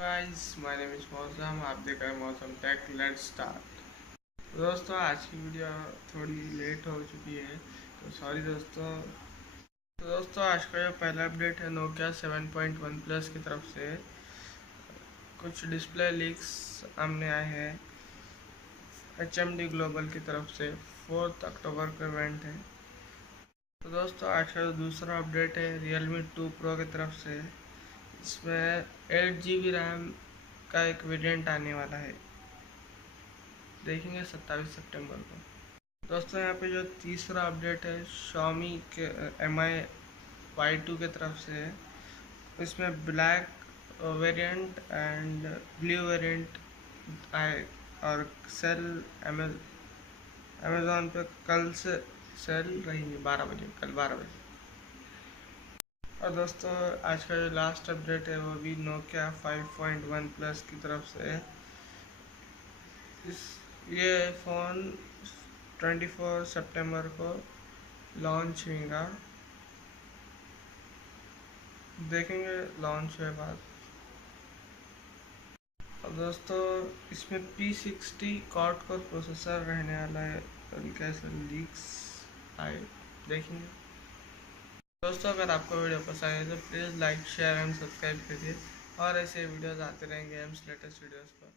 Guys, my name is Mauzam. आप देख रहे हैं मौसम टेक। Let's start. दोस्तों, आज की वीडियो थोड़ी लेट हो चुकी है, तो सॉरी दोस्तों। तो दोस्तों, आज का जो पहला अपडेट है नोकिया 7.1 प्लस की तरफ से कुछ डिस्प्ले लीक्स सामने आए हैं। HMD ग्लोबल की तरफ से 4 अक्टूबर का इवेंट है। तो दोस्तों, आज का जो दूसरा अपडेट है Realme 2 Pro की तरफ से, इसमें 8 GB रैम का एक वेरिएंट आने वाला है, देखेंगे 27 सितंबर को। दोस्तों, यहाँ पे जो तीसरा अपडेट है Xiaomi के Mi Y2 की तरफ से है। इसमें black variant and blue variant आए और सेल अमेज़ॉन पे कल से सेल रहेंगे 12 बजे, कल 12 बजे। और दोस्तों, आज का जो लास्ट अपडेट है वो भी Nokia 5.1 प्लस की तरफ से है। ये फ़ोन 24 सितंबर को लॉन्च होगा, देखेंगे लॉन्च हुए बाद। और दोस्तों, इसमें P60 क्वाड कोर प्रोसेसर रहने वाला है, कैसे लीक्स आए देखेंगे। दोस्तों, अगर आपको वीडियो पसंद है तो please like share and subscribe करिए, और ऐसे वीडियोज़ आते रहेंगे लेटेस्ट वीडियोज़ पर।